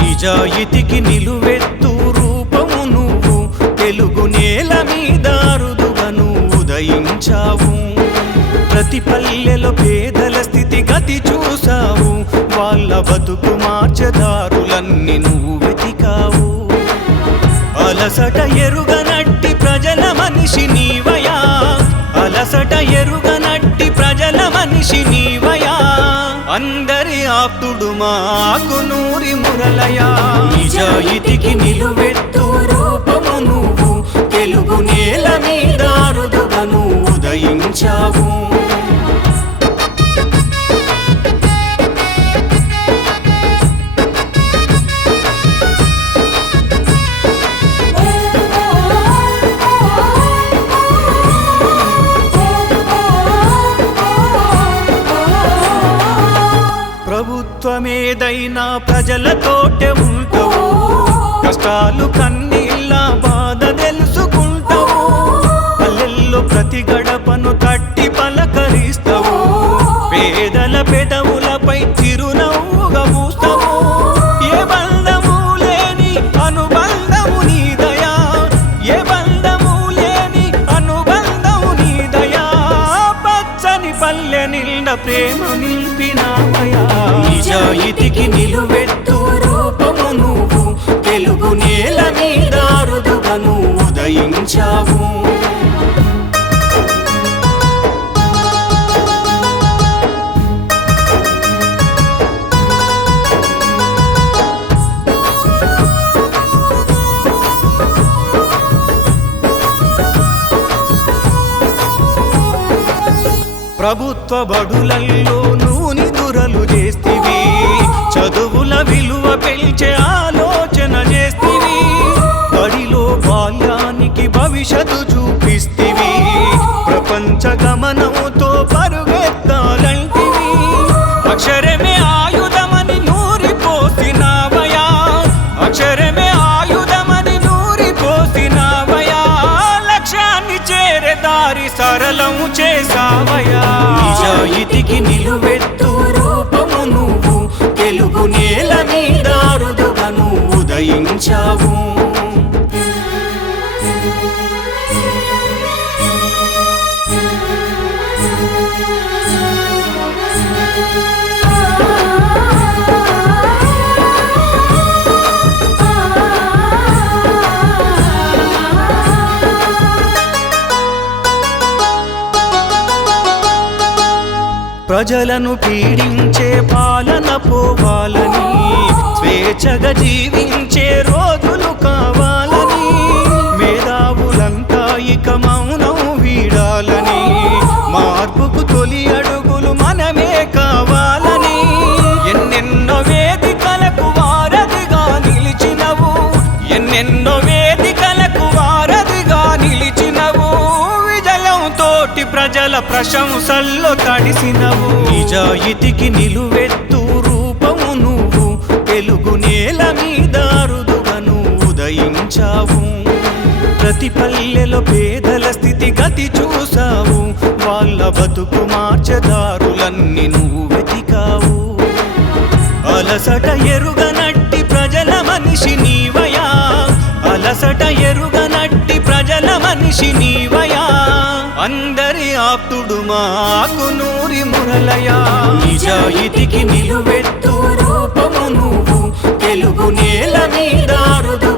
నిజాయితీకి నిలువెత్తు రూపము నువ్వు, తెలుగు నేల మీద అరుదుగను ఉదయించావు. ప్రతి పల్లెలో పేదల స్థితి గతి చూసావు, వాళ్ళ బతుకు మార్చదారులన్నీ నువ్వు వెతికావు. అలసట ఎరుగనట్టి ప్రజల మనిషి నీవయా, అలసట ఎరుగనట్టి ప్రజల మనిషి నీవయా, అందరి ఆప్తుడు మాకు నూరి మురళయా. నిజాయితీకి నిలువెత్తు రూపము నువ్వు, తెలుగు నేల మీద అరుదుగను ఉదయించావు. ప్రభుత్వమేదైనా ప్రజలతోటే ఉంటావు, కష్టాలు కన్నీళ్ళ బాధ తెలుసుకుంటావు. పల్లెల్లో ప్రతి గడపను తట్టి పలకరిస్తావు, పేదల పెదవులపై చిరునవ్వుగా పూస్తావు. ఏ బంధము లేని అనుబంధము నీ దయా, ఏ బంధము లేని అనుబంధము నీ దయా, పచ్చని పల్లె నిండా ప్రేమ నింపినావయా. నిజాయితీకి నిలువెత్తు రూపము నువ్వు, తెలుగు నేల మీద అరుదుగను ఉదయించావు. ప్రభుత్వ బడులల్లో నువ్వు నిదురలు చేస్తివి, చదువుల విలువ పెంచే ఆలోచన చేస్తివి. బడిలో బాల్యానికి భవిష్యత్తు చూపిస్తివి, ప్రపంచ గమనంతో పరుగెత్తాలంటివి. అక్షరమే ఆయుధమని నూరిపోసినావయా, అక్షరమే ఆయుధమని నూరిపోసినావయా, లక్ష్యాన్ని చేరే దారి సరళం చేసావయా. నిజాయితీకి నిలువెత్తు రూపము నువ్వు, తెలుగు నేల మీద అరుదుగను ఉదయించావు. ప్రజలను పీడించే పాలన పోవాలని, స్వేచ్ఛగా జీవించే రోజులు కావాలని, మేధావులంతా ఇక మౌనం వీడాలని, మార్పుకు తొలి అడుగులు మనమే కావాలని. ఎన్నెన్నో వేదికలకు వారధిగా నిలిచినవు, ఎన్నెన్నో వేదికలకు వారధిగా నిలిచినవు, విజయంతోటి ప్రజల ప్రశంసల్లో తడిసినవు. నిజాయితీకి నిలువెత్తు రూపము నువ్వు, తెలుగు నేల మీద అరుదుగను ఉదయించావు. ప్రతి పల్లెలో పేదల స్థితి గతి చూసావు, వాళ్ళ బతుకు మార్చదారులన్నీ నువ్వు వెతికావు. అలసట ఎరుగనట్టి ప్రజల మనిషి నీవయా, అలసట ఎరుగనట్టి ప్రజల మనిషి నీవయా, అందరి ఆప్తుడు మాకు నూరి మురళయా. నిజాయితీకి నిలువెత్తు రూపము నువ్వు, తెలుగు నేల మీద అరుదు